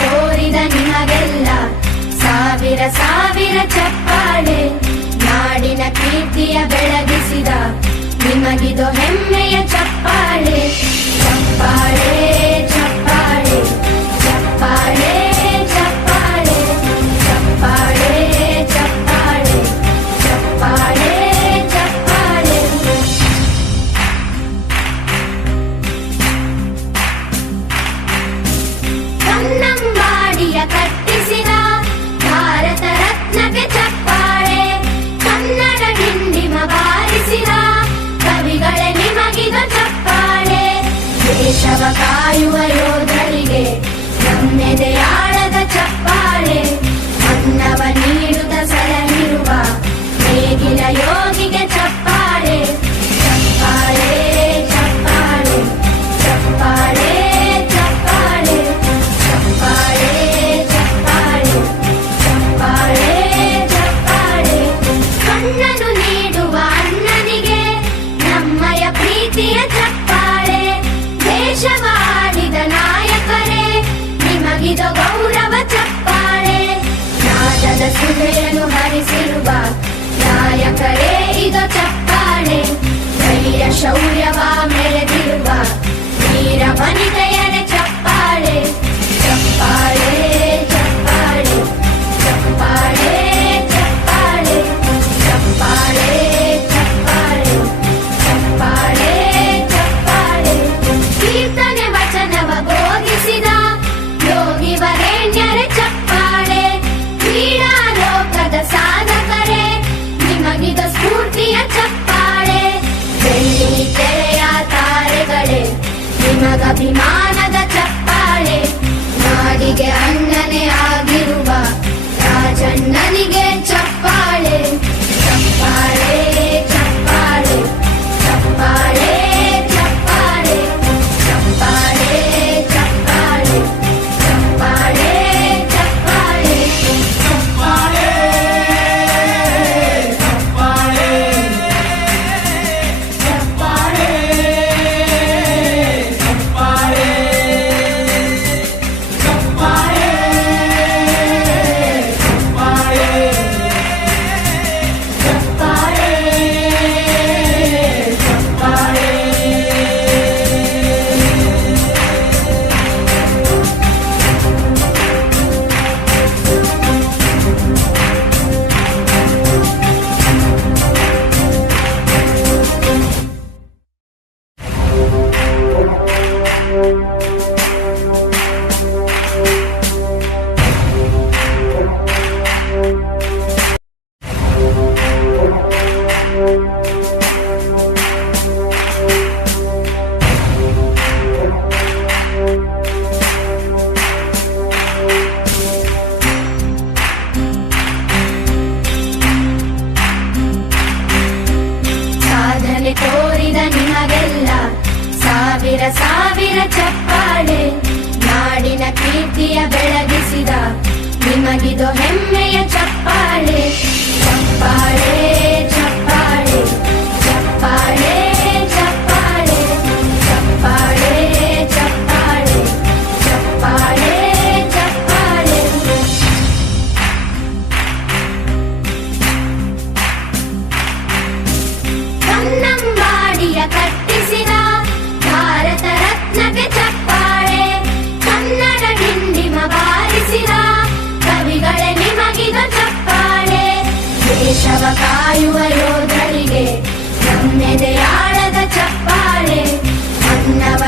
ತೋರಿದ ನಿಮಗೆಲ್ಲ ಸಾವಿರ ಸಾವಿರ ಚಪ್ಪಾಳೆ. ನಾಡಿನ ಕೀರ್ತಿಯ ಬೆಳಗಿಸಿದ ನಿಮಗಿದು ಹೆಮ್ಮೆಯ ಚಪ್ಪಾಳೆ. ಚಪ್ಪಾಳೆ ಚಪ್ಪಾಳೆ ಚಪ್ಪಾಳೆ ಚಪ್ಪಾಳೆ ಚಪ್ಪಾಳೆ ಚಪ್ಪಾಳೆ ಚಪ್ಪಾಳೆ ಚಪ್ಪಾಳೆ. ಕನ್ನಂಬಾಡಿಯ ಕಟ್ಟಿಸಿದ ಭಾರತ ರತ್ನಕ್ಕೆ ಚಪ್ಪಾಳೆ. ಕನ್ನಡ ಡಿಂಡಿಮ ಬಾರಿಸಿದ ಕವಿಗಳೇ ನಿಮಗಿದು ಚಪ್ಪಾಳೆ. ದೇಶವ ಕಾಯುವ ಯೋಧರಿಗೆ ನಮ್ಮೆದೆಯಾಳದ ಚಪ್ಪಾಳೆ. ಅನ್ನವ ನೀಡುತ್ತ ಸಲಹಿರುವ ನೇಗಿಲ ಯೋಗಿಗೆ ಚಪ್ಪಾಳೆ. ಚಪ್ಪಾಳೆ ಚಪ್ಪಾಳೆ ಚಪ್ಪಾಳೆ ಚಪ್ಪಾಳೆ ಚಪ್ಪಾಳೆ ಚಪ್ಪಾಳೆ ಚಪ್ಪಾಳೆ ಚಪ್ಪಾಳೆ. ಕಣ್ಣನು ನೀಡುವ ಅಣ್ಣನಿಗೆ ನಮ್ಮಯ ಪ್ರೀತಿಯ ಚಪ್ಪಾಳೆ. ದೇಶವಾಡಿದ ನಾಯಕರೇ ನಿಮಗಿದು ಗೌರವ ಚಪ್ಪಾಳೆ. ನಾದದ ಸುಧೆಯನ್ನು ಹರಿಸಿರುವ ನಾಯಕರೇ ಇದು ಚಪ್ಪಾಳೆ. ಧೈರ್ಯ ಶೌರ್ಯವ ಮೆರೆದಿರುವ ವೀರ ವನಿತೆಯರೇ ಚಪ್ಪಾಳೆ. ಚಪ್ಪಾಳೆ ಚಪ್ಪಾಳೆ ಚಪ್ಪಾಳೆ ಚಪ್ಪಾಳೆ ಚಪ್ಪಾಳೆ ಚಪ್ಪಾಳೆ ಚಪ್ಪಾಳೆ ಚಪ್ಪಾಳೆ. ಕೀರ್ತನೆ ವಚನವ ಬೋಧಿಸಿದ ಯೋಗಿ ವರೇಣ್ಯರೇ ಚಪ್ಪಾಳೆ. ಕ್ರೀಡಾ ಲೋಕದ ಸಾಧಕರೇ ನಿಮಗಿದು ಸ್ಫೂರ್ತಿಯ ಚಪ್ಪಾಳೆ. ಬೆಳ್ಳಿ ತೆರೆಯ ತಾರೆಗಳೇ ನಿಮಗಭಿಮಾನದ ಚಪ್ಪಾಳೆ. ನಾಡಿಗೆ ಅಣ್ಣನೇ ಆಗಿರುವ ರಾಜಣ್ಣನಿಗೆ ಚಪ್ಪಾಳೆ. ಚಪ್ಪಾಳೆ ಚಪ್ಪಾಳೆ ಚಪ್ಪಾಳೆ ಚಪ್ಪಾಳೆ ಚಪ್ಪಾಳೆ ಚಪ್ಪಾಳೆ ಚಪ್ಪಾಳೆ ಚಪ್ಪಾಳೆ ಚಪ್ಪಾಳೆ ಚಪ್ಪಾಳೆ ಸಾಧನೆ ತೋರಿದ ನಿಮಗೆಲ್ಲ ಸಾವಿರ ಸಾವಿರ ಚಪ್ಪಾಳೆ. ನಾಡಿನ ಕೀರ್ತಿಯ ಬೆಳಗಿಸಿದ ನಿಮಗಿದು ಹೆಮ್ಮೆಯ ಚಪ್ಪಾಳೆ. ಚಪ್ಪಾಳೆ ಚಪ್ಪಾಳೆ ಚಪ್ಪಾಳೆ ಚಪ್ಪಾಳೆ ಚಪ್ಪಾಳೆ ಚಪ್ಪಾಳೆ ಚಪ್ಪಾಳೆ ಚಪ್ಪಾಳೆ. ಕನ್ನಂಬಾಡಿಯ ಕಟ್ಟಿಸಿದ ಭಾರತ ರತ್ನಕ್ಕೆ ಚಪ್ಪಾಳೆ. ಕನ್ನಡ ಡಿಂಡಿಮ ಬಾರಿಸಿದ ಕವಿಗಳೇ ನಿಮಗಿದು ಚಪ್ಪಾಳೆ. ದೇಶವ ಕಾಯುವ ಯೋಧರಿಗೆ ನಮ್ಮೆದೆಯಾಳದ ಚಪ್ಪಾಳೆ. ಅನ್ನವ